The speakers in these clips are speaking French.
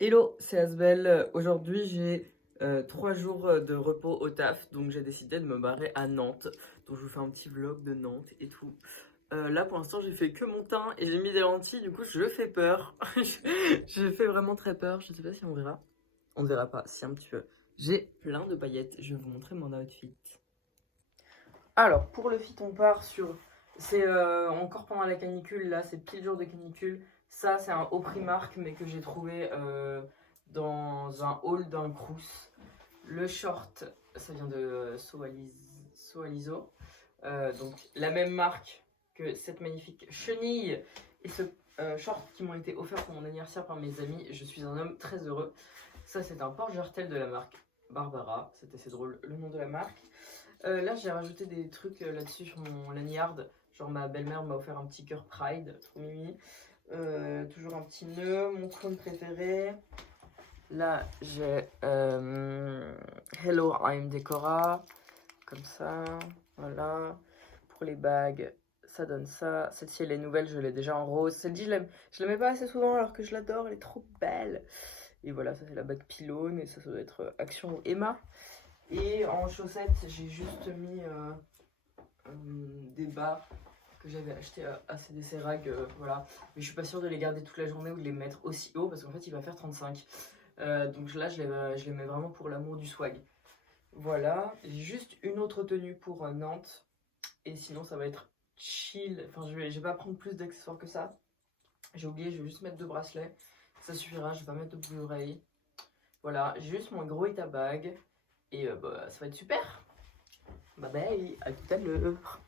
Hello, c'est Asbel. Aujourd'hui, j'ai 3 jours de repos au taf, donc j'ai décidé de me barrer à Nantes. Donc je vous fais un petit vlog de Nantes et tout. Là, pour l'instant, j'ai fait que mon teint et j'ai mis des lentilles, du coup, je fais peur. Je fais vraiment très peur. Je ne sais pas si on verra. On ne verra pas, si un petit peu. J'ai plein de paillettes. Je vais vous montrer mon outfit. Alors, pour le fit, on part sur... C'est encore pendant la canicule, là, c'est pile jour de canicule. Ça, c'est un haut Primark, mais que j'ai trouvé dans un haul d'un Crous. Le short, ça vient de Soalizo. Donc, la même marque que cette magnifique chenille et ce short qui m'ont été offerts pour mon anniversaire par mes amis. Je suis un homme très heureux. Ça, c'est un port jartel de la marque Barbara. C'est assez drôle, le nom de la marque. Là, j'ai rajouté des trucs là-dessus sur mon lanyard. Genre, ma belle-mère m'a offert un petit cœur Pride, trop mimi. Toujours un petit nœud, mon clone préféré. Là, j'ai Hello, I'm Decora. Comme ça, voilà. Pour les bagues, ça donne ça. Celle-ci, elle est nouvelle, je l'ai déjà en rose. Celle-ci, je la mets pas assez souvent alors que je l'adore, elle est trop belle. Et voilà, ça c'est la bague pylône et ça doit être Action ou Emma. Et en chaussettes, j'ai juste mis des bas que j'avais acheté à CDC Rag, voilà. Mais je suis pas sûre de les garder toute la journée ou de les mettre aussi haut parce qu'en fait il va faire 35. Donc là je les mets vraiment pour l'amour du swag. Voilà, j'ai juste une autre tenue pour Nantes. Et sinon ça va être chill. Enfin je vais pas prendre plus d'accessoires que ça. J'ai oublié, je vais juste mettre 2 bracelets. Ça suffira, je vais pas mettre de boucle d'oreille. Voilà, j'ai juste mon gros Ita bag. Et bah, ça va être super. Bye bye, à tout à l'heure.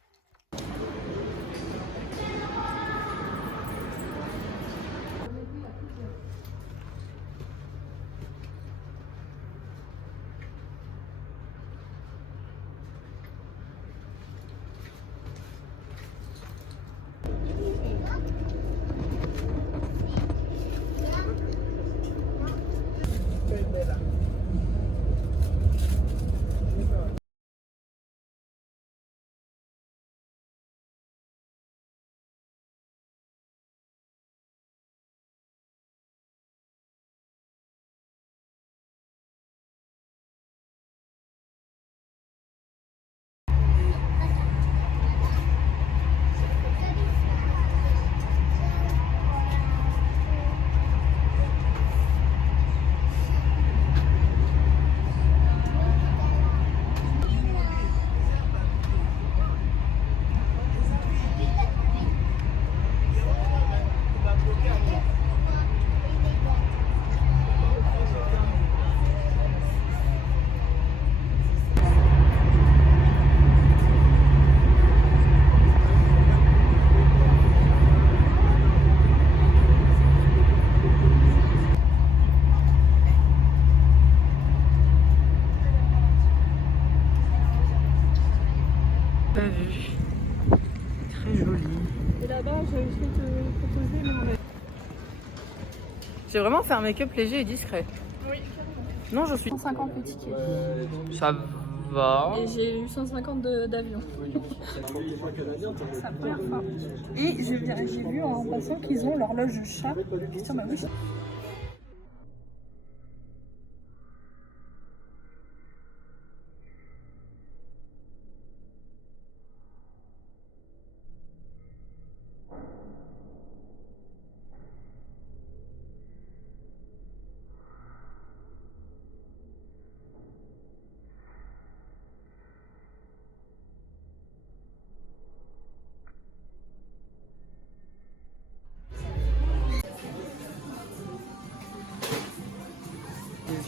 Pas vu. Très joli. Et là-bas, je vais te proposer, mais on va... J'ai vraiment fait un make-up léger et discret. Oui, Non, je suis. 150 le ticket. Ça va. Et j'ai eu 150 d'avion. C'est la première fois. Et j'ai vu en passant qu'ils ont l'horloge chat qui est sur ma bouche.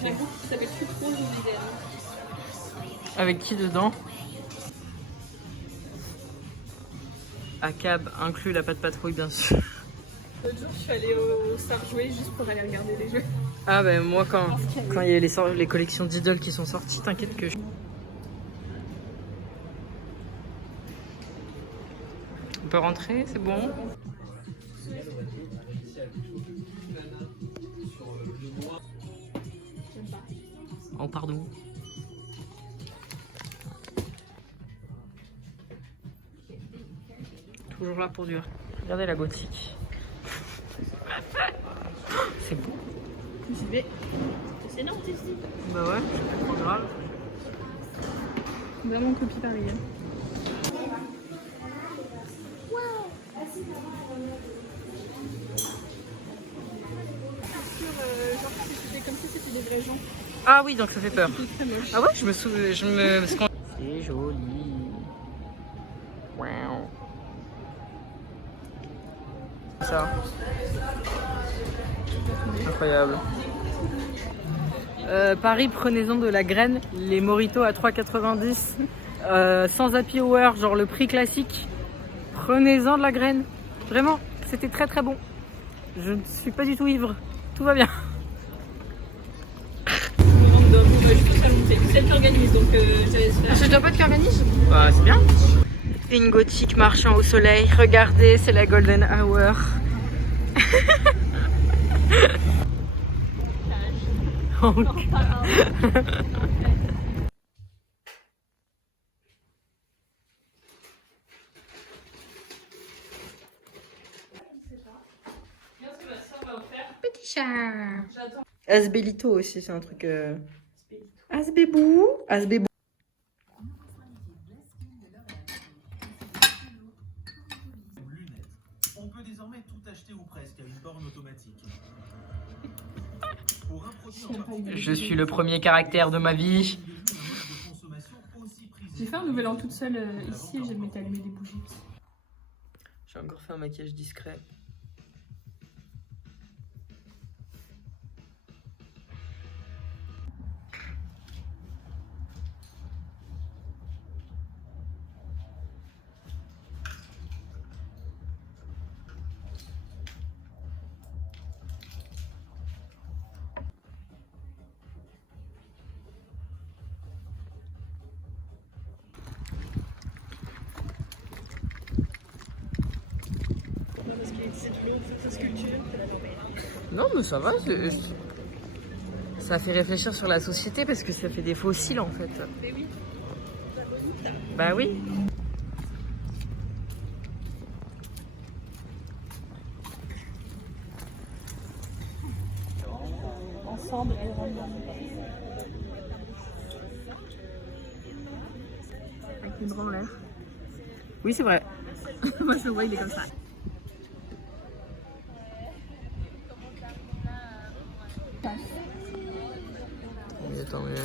J'ai un groupe qui s'appelle Sutro Univers. Avec qui dedans? ACAB inclut la patte patrouille, bien sûr. L'autre jour, je suis allée au Star Jouet juste pour aller regarder les jeux. Ah ben moi quand il y a les collections d'idoles qui sont sorties, t'inquiète que je... On peut rentrer, c'est bon? Oh pardon. Toujours là pour dur. Regardez la gothique. C'est beau. J'y vais. C'est Nantes ici. Bah ouais, c'est pas trop grave. Vraiment copie parisienne. Genre si c'était comme si c'était des vrais gens. Ah oui, donc ça fait peur. C'était très moche. Ah ouais, je me souviens. C'est joli. Wow. Ça. Incroyable. Paris, prenez-en de la graine. Les mojitos à 3,90. Sans happy hour, genre le prix classique. Prenez-en de la graine. Vraiment, c'était très très bon. Je ne suis pas du tout ivre. Tout va bien. C'est elle qui organise donc C'est toi pote qui organise? Bah c'est bien. Une gothique marchant au soleil. Regardez, c'est la golden hour. Petit chat. Asbélito aussi, c'est un truc. Asbébou. Asbébou. On peut désormais tout acheter ou presque à une borne automatique. Pour un produit en particulier, Je suis le premier caractère de ma vie. j'ai fait un nouvel an toute seule ici et j'ai m'étais allumé des bougies. J'ai encore fait un maquillage discret. Non mais ça va, ça fait réfléchir sur la société parce que ça fait des fossiles en fait. Mais oui. Bah oui. Ensemble, elles rentrent dans avec les bras en l'air. Oui c'est vrai. Moi je le vois, il est comme ça. Mais tant mieux.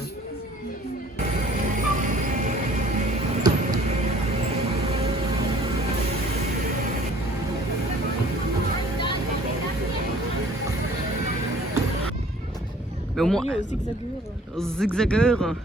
Mais au moins. Oui, au zigzagueur. Zigzagueur.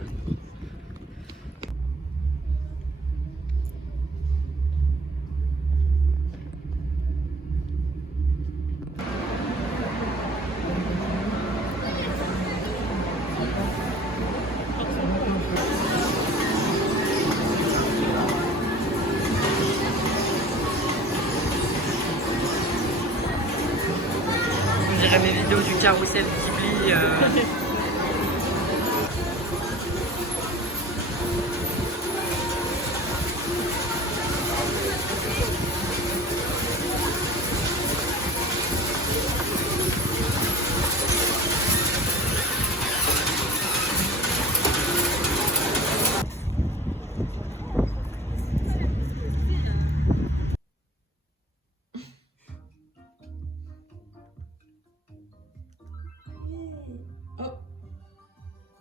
On dirait mes vidéos du carrousel Ghibli.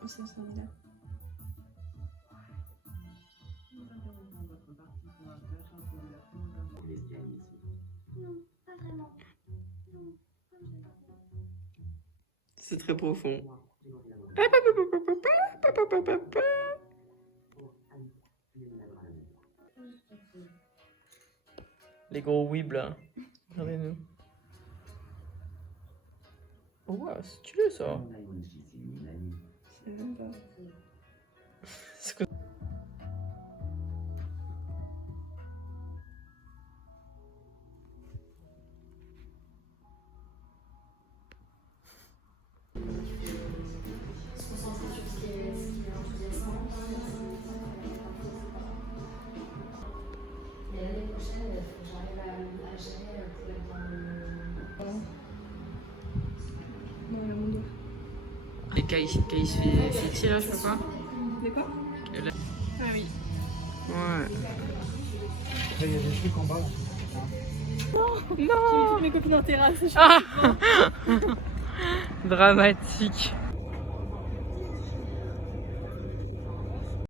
Oh, c'est là. C'est très profond. Les gros weebs là. Regardez-nous. Oh ouais, c'est stylé ça. C'est que- Mais l'année prochaine, il faut que j'arrive à gérer pour être dans le... Non, la monde. Caïs City là, je sais pas. D'accord. Ah oui. Ouais. Il y a des trucs en bas. J'ai mis toutes mes copines en terrasse. Dramatique.